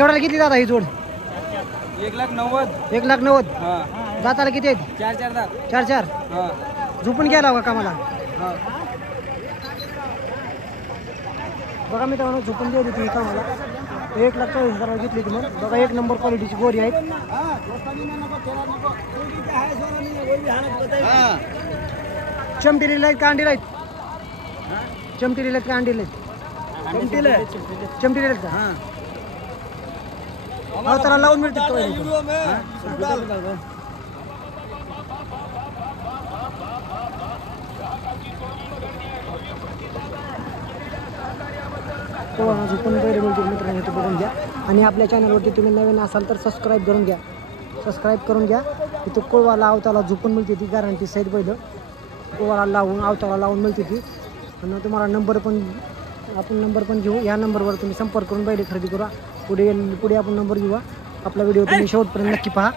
केवढ्याला किती दादा ही जोड? 1,90,000. 1,90,000. हां. दाताला किती आहेत? 4 दात. 4 हां. झोपून गेला का कामाला? हां. बघा मित्रांनो, झोपून गेली ती कामाला. 1,40,000 घेतली ती. मग बघा, एक नंबर क्वालिटीची गोरी आहेत. चमटेलेले आहेत का अंडीला आहेत? चमटेलेले आहेत का अंडीला आहेत? चमटेलेले आहेत का? त्याला लावून मिळते झोपून पहिले मिळते मित्रांनो, ते बघून घ्या. आणि आपल्या चॅनलवरती तुम्ही नवीन असाल तर सबस्क्राईब करून घ्या. इथं कोळवाला आवताला झोपून मिळते ती, गॅरंटी सहित पहिलं कोळवाला लावून आवताला लावून मिळते ती. आणि तुम्हाला नंबर पण घेऊ. या नंबरवर तुम्ही संपर्क करून बैल खरेदी करा. पुढे आपण नंबर घेऊ. आपला व्हिडिओ तुम्ही शेवटपर्यंत नक्की पहा.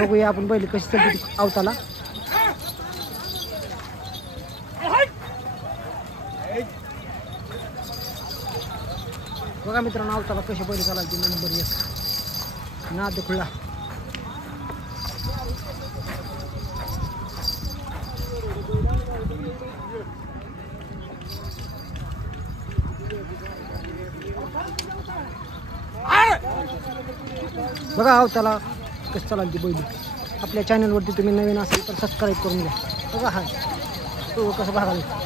बघूया आपण बैल कशी चालते आवताला. बघा मित्रांनो, आवताला कशी बैल चालायची. नंबर 1 नाद खुळा. बघा आवताला कसं चालायची बैल. आपल्या चॅनलवरती तुम्ही नवीन असेल तर सबस्क्राईब करून घ्या. बघा हा तो कसं भागायला.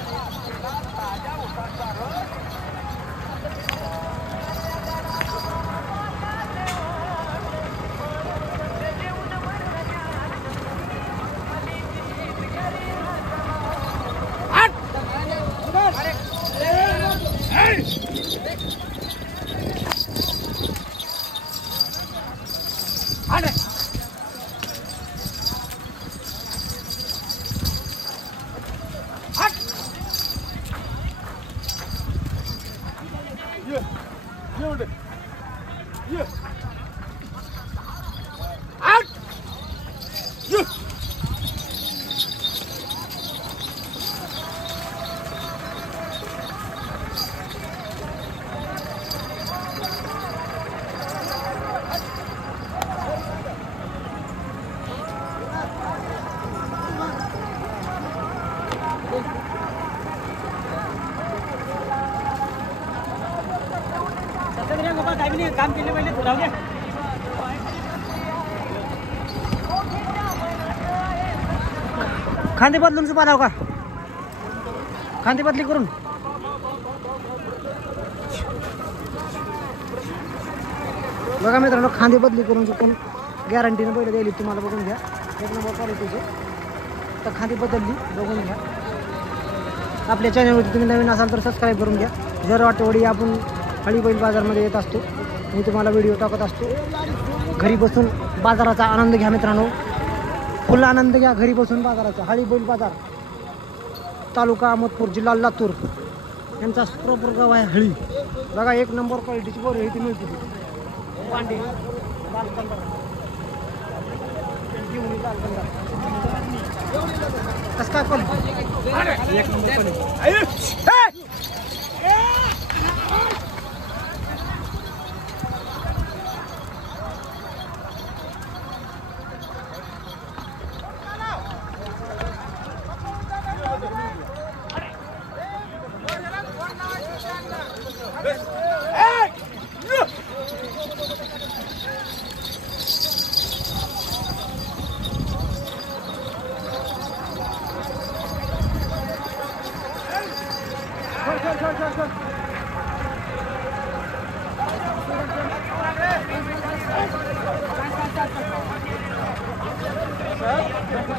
काम केले पहिले थोडा खांदे बदलून पाहाव का? खांदे बदली करून बघा मित्रांनो, खांदे बदली करून चुकून गॅरंटीने पहिले द्यायली तुम्हाला. बघून घ्या, एक नंबर क्वालिटीचे. तर खांदे बदलली, बघून घ्या. आपल्या चॅनलवरती तुम्ही नवीन असाल तर सबस्क्राईब करून घ्या. जर आठवडी आपण हळी बैल बाजारमध्ये येत असतो. मी तुम्हाला व्हिडिओ टाकत असतो. घरी बसून बाजाराचा आनंद घ्या मित्रांनो, फुल आनंद घ्या घरी बसून बाजाराचा. हळी बैल बाजार, तालुका अहमदपूर, जिल्हा लातूर यांचा प्रॉपर गाव आहे हळी. बघा एक नंबर क्वालिटीची बोरी इथे मिळते. पांडे कसं काय पण एक नंबर.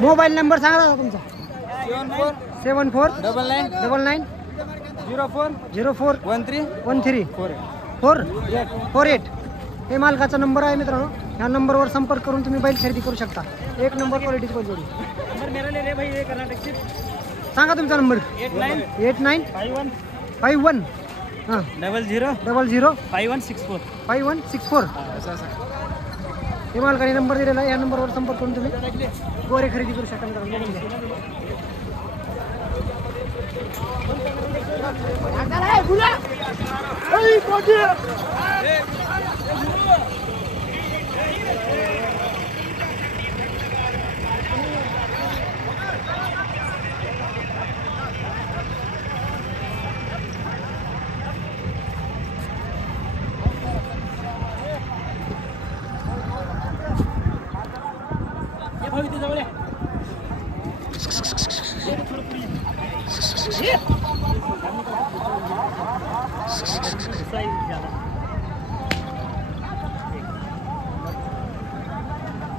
मोबाईल नंबर सांगा तुमचा. 749999 0413 हे मालकाचा नंबर आहे मित्रांनो. ह्या नंबरवर संपर्क करून तुम्ही बैल खरेदी करू शकता. एक नंबर क्वालिटीची बैल जोडी. सांगा तुमचा नंबर. 8951 हां 00 5164 हे मालकाने नंबर दिलेला आहे. या नंबरवर संपर्क करून तुम्ही गोरे खरेदी करू शकता मित्रांनो.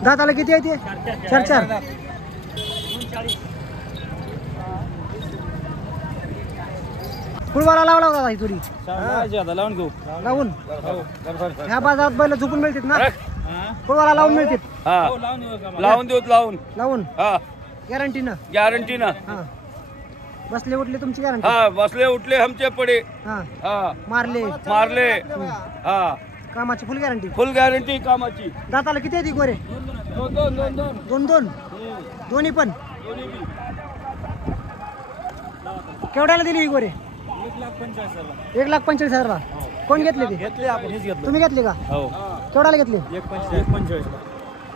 दाताला किती आहे ते? 4 फुलवाला लावला होता ही तुरी लावून घेऊ लावून. ह्या बाजारात बैल झोपून मिळतात ना? फुलवाला लावून मिळतात. लावून देऊ लावून लावून हा गॅरंटीनं. गॅरंटीनं. हा बसले उठले तुमची गॅरंटी. हा बसले उठले हमचे पडे. हा हा मारले मारले. हा कामाची फुल गॅरंटी. फुल गॅरंटी कामाची. दाताला किती आहे ती गोरे? दोन दोन्ही पण. केवढ्याला दिली ही गोरे? 1,45,000. कोण घेतले ते? घेतले आपण हेच घेतलं. तुम्ही घेतले का? हो केवढ्याला घेतले? 1,45.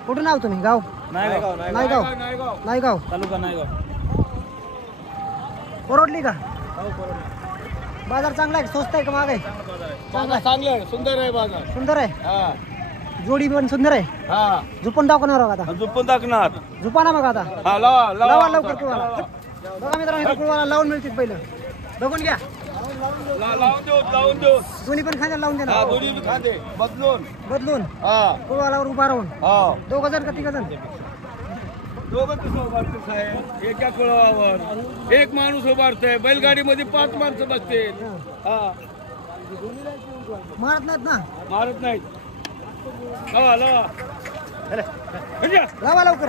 कुठून आहो तुम्ही? गाव? नायगाव. नायगाव तालुका नायगाव. परवडली का? बाजार चांगला आहे? स्वस्त आहे का महाग आहे? चांगलं आहे. सुंदर आहे बाजार. सुंदर आहे. हा जोडी पण सुंदर आहे. हा झुपण दाखवणार आहोत आता. झोपून टाकणार. झुपाना मग आता. हा लावा लावा लवकर कुळवाला. बघा मित्रांनो कुळवाला लावून मिळतील पहिलं. बघून घ्या. लावून देऊ. दोन्ही पण खांद्याला लावून हा देणार. दोन्ही बी खाते बदलून. हा कुळवालावर उभा राहून. हा 2 जण का 3 जण? दोघं कसं उभारतो साहेब? एका कुळावर एक माणूस उभारतोय. बैलगाडीमध्ये 5 माणसं बसते. हा मारत नाहीत ना? मारत नाहीत. लावा लावा लवकर.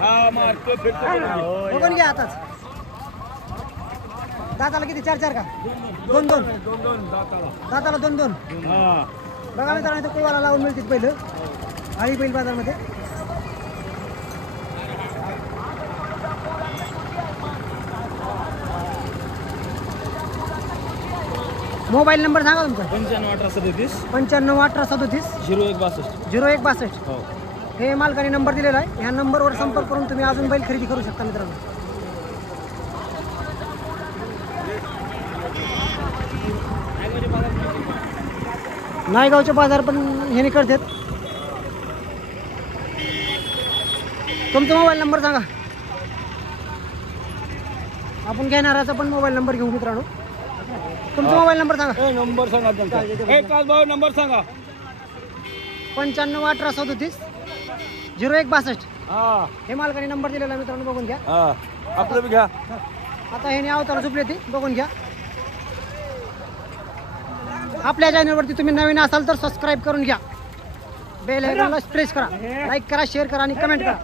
हा मारतो फिरतो. बघून घ्या आताच. दाताला किती? 4 का? 2 दाताला 2. हा बघा मित्रांनो इथं कुळवाला लावून मिळतील पहिलं हळी बैल बाजारमध्ये. मोबाईल नंबर सांगा तुमचा. 95,18,37 95,18,37 0162. 0162. हो हे मालकाने नंबर दिलेला आहे. ह्या नंबरवर संपर्क करून तुम्ही अजून बैल खरेदी करू शकता मित्रांनो. नायगावचे बाजार पण हे करतात. तुमचा मोबाईल नंबर सांगा. आपण घेणाराचा पण मोबाईल नंबर घेऊ मित्रांनो. तुमचा मोबाईल नंबर सांगा. नंबर सांगा त्यांचा. काल भाऊ नंबर सांगा. 95,18,37 0162. हा हे मालकाने नंबर दिलेला आहे मित्रांनो. बघून घ्या. हा आपलं बी घ्या. आता हे अवताला झोपले ते बघून घ्या. आपल्या चॅनलवरती तुम्ही नवीन असाल तर सबस्क्राईब करून घ्या. बेल आयकॉनला प्रेस करा. लाईक करा, शेअर करा आणि कमेंट करा.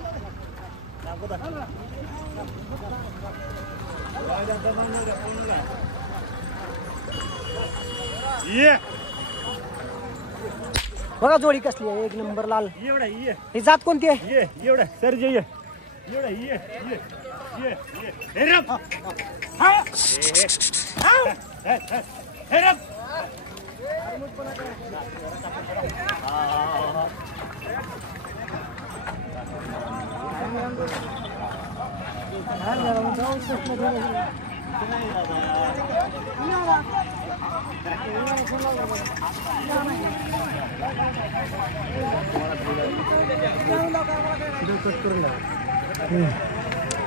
बघा जोडी कसली आहे. 1 नंबर लाल. ही जात कोणती आहे?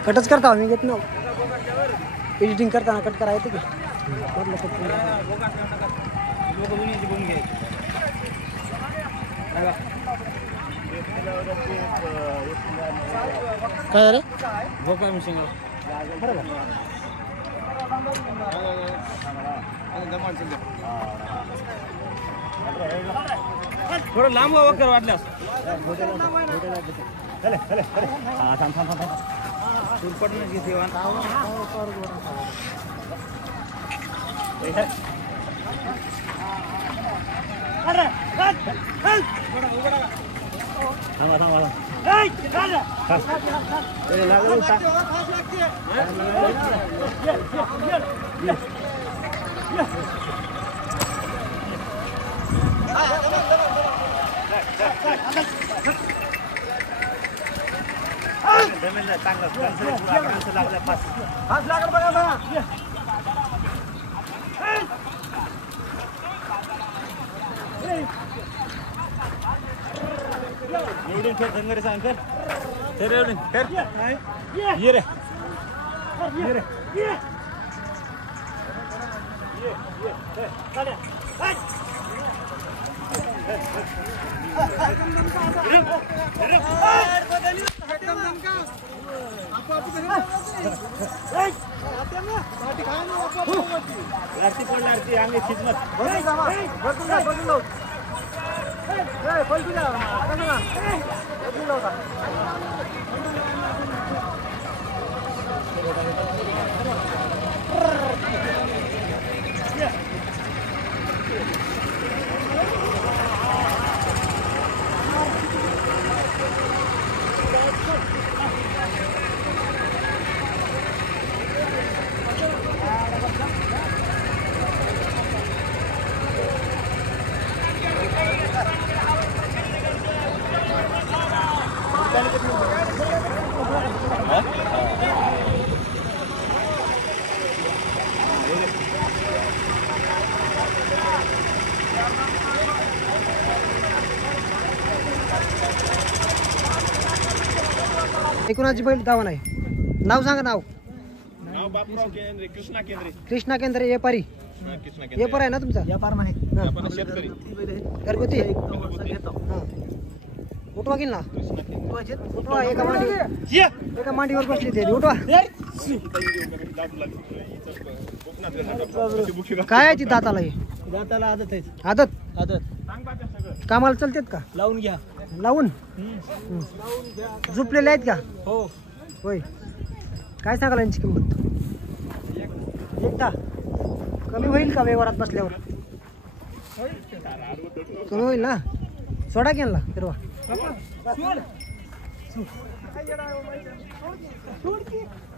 कटच करता मी घेत ना. एडिटिंग करताना कट करा येते की काय रे? थोडं लांब वगैरे वाटल्यास एकूणाची बैल दावा नाही. नाव सांगा. नाव नाव बापूराव केंद्रे, कृष्णा केंद्रे. कृष्णा केंद्र व्यापारी. कृष्णा व्यापार आहे ना तुमचा? व्यापार नाही, आपण शेतकरी. घरगुती. उठवा की ना. उठवा. एका मांडीवर बसली ते. उठवा. काय आहे ती दाताला? हे दाताला आदत आहे. आदत. आदत कामाला चालतेत का? लावून घ्या. लावून झोपलेले आहेत का? हो. होय. काय सांगाल यांची किंमत? एकदा कमी होईल का व्यवहारात बसल्यावर? कमी होईल ना. सोडा की यांना फिरवा.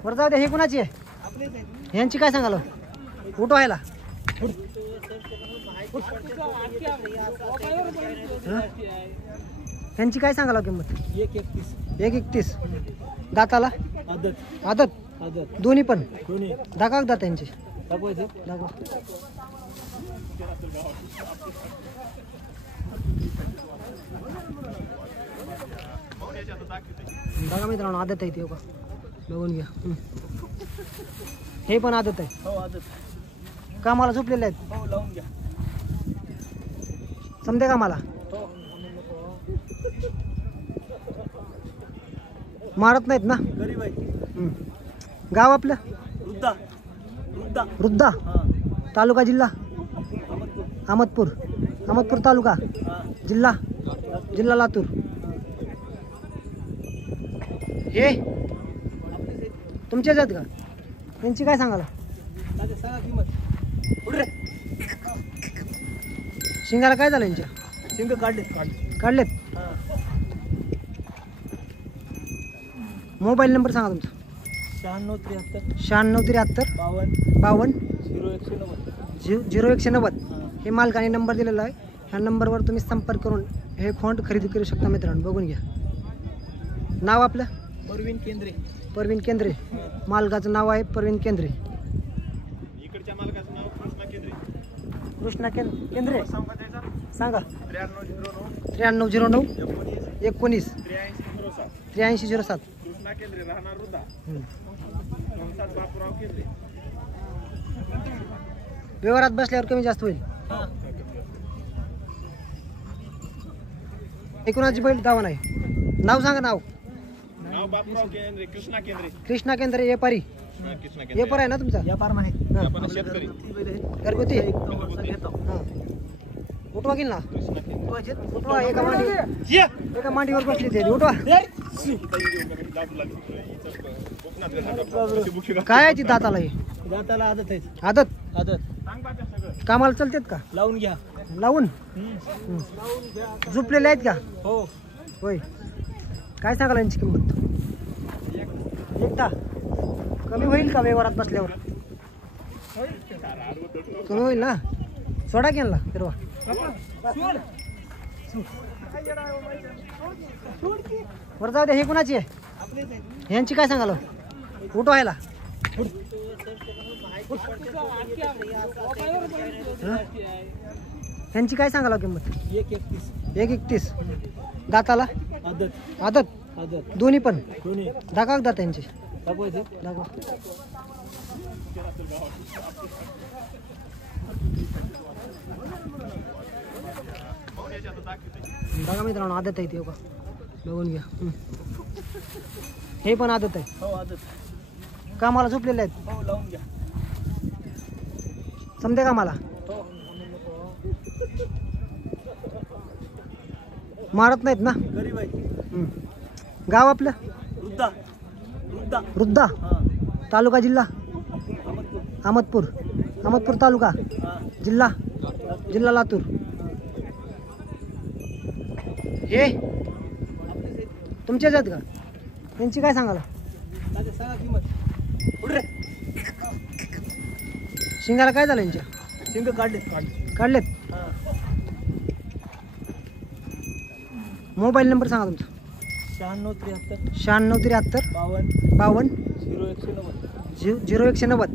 बरं जाऊ द्या. हे कुणाची आहे? यांची काय सांगाल? उठवायला. यांची काय सांगाल किंमत? 1.31. 1.31. दाताला आदत. आदत. आदत दोन्ही पण. दोन्ही दाखवा दात यांची. दाखवायचे. दाखवा. बघा मित्रांनो, आदत आहे ती. का बघून घ्या. हे पण आदत आहे. हो आदत. कामाला झोपलेले आहेत. हो लावून घ्या. समजे कामाला. हो. मारत नाहीत ना. गरीब आहे. गाव आपलं? वृद्धा. वृद्धा. वृद्धा. हा. तालुका जिल्हा? अहमदपूर. अहमदपूर तालुका. हा. जिल्हा? जिल्हा लातूर. हे तुमच्याच आहेत का? त्यांची काय सांगाल? सांगा किंमत. उठ रे. शिंगाला काय झालं यांच्या? शिंग काढले. काढलेत. हा. मोबाईल नंबर सांगा तुमचा. 96 73 96 53 52 52 0190. हा. हे मालकाने नंबर दिलेला आहे. ह्या नंबरवर तुम्ही संपर्क करून हे खोंड खरेदी करू शकता मित्रांनो. बघून घ्या. नाव आपलं? परवीन केंद्रे. परवीन केंद्रे. मालकाचं नाव आहे परवीन केंद्रे. इकडच्या मालकाचं नाव कृष्णा केंद्रे. कृष्णा केंद्रे. सांगा. 9309 9309 19 8307. कृष्णा केंद्रे, राहणार वृद्धा. बापूराव केंद्रे. व्यवहारात बसल्यावर कमी जास्त होईल. हा. एकूणाची बैल दावा नाही. नाव सांगा. नाव नाव बापूराव केंद्रे, कृष्णा केंद्रे. कृष्णा केंद्रे व्यापारी. कृष्णा केंद्रे. व्यापार आहे ना तुमचा? व्यापार नाही. आपण शेतकरी. घरगुती. घेतो. उठवा की ना. कृष्णा केंद्रे. उठवा. एका मांडीवर बसली ते. उठवा. काय आहे ती दाताला? हे दाताला आदत आहे. आदत. आदत कामाला चालतेत का? लावून घ्या. लावून झोपलेले आहेत का? हो. होय. काय सांगाल यांची किंमत? एकदा कमी होईल का व्यवहारात बसल्यावर? कमी होईल ना. सोडा की यांना फिरवा. बरं जाऊ द्या. हे कुणाची आहे? यांची काय सांगाल? उठवायला. यांची काय सांगाल किंमत? 1.31. 1.31. दाताला आदत. आदत. आदत दोन्ही पण. दोन्ही दाखवा दात त्यांची. दाखवायचे. दाखवा. बघा मित्रांनो आदत आहे ते बघा बघून घ्या हे पण आदत आहे हो आदत कामाला झोपलेले आहेत हो लावून घ्या समजे कामाला हो मारत नाहीत ना गरीब आहे गाव आपलं वृद्धा वृद्धा वृद्धा हां तालुका जिल्हा अहमदपूर अहमदपूर तालुका हां जिल्हा जिल्हा लातूर हे तुमचेच आहेत का त्यांची काय सांगाला काय सांगा किंमत उठ रे शिंगाला काय झालं यांच्या शिंग काढले काढलेत हां मोबाईल नंबर सांगा तुमचा 96 73 96 73 52 52 0190 0190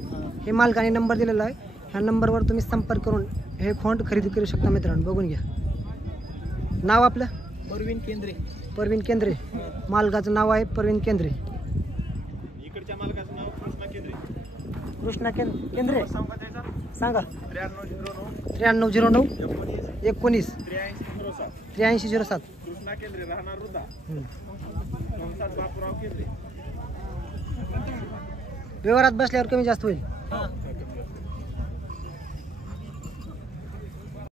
हे मालकाने नंबर दिलेला आहे ह्या नंबरवर तुम्ही संपर्क करून हे खोंड खरेदी करू शकता मित्रांनो बघून घ्या नाव आपलं परवीन केंद्रे परवीन केंद्रे मालकाचं नाव आहे परवीन केंद्रे इकडच्या मालकाचं नाव कृष्णा केंद्रे कृष्णा केंद्रे सांगा 9309 9309 19 8307 कृष्णा केंद्रे राहणार वृद्धा व्यवहारात बसल्यावर कमी जास्त होईल हां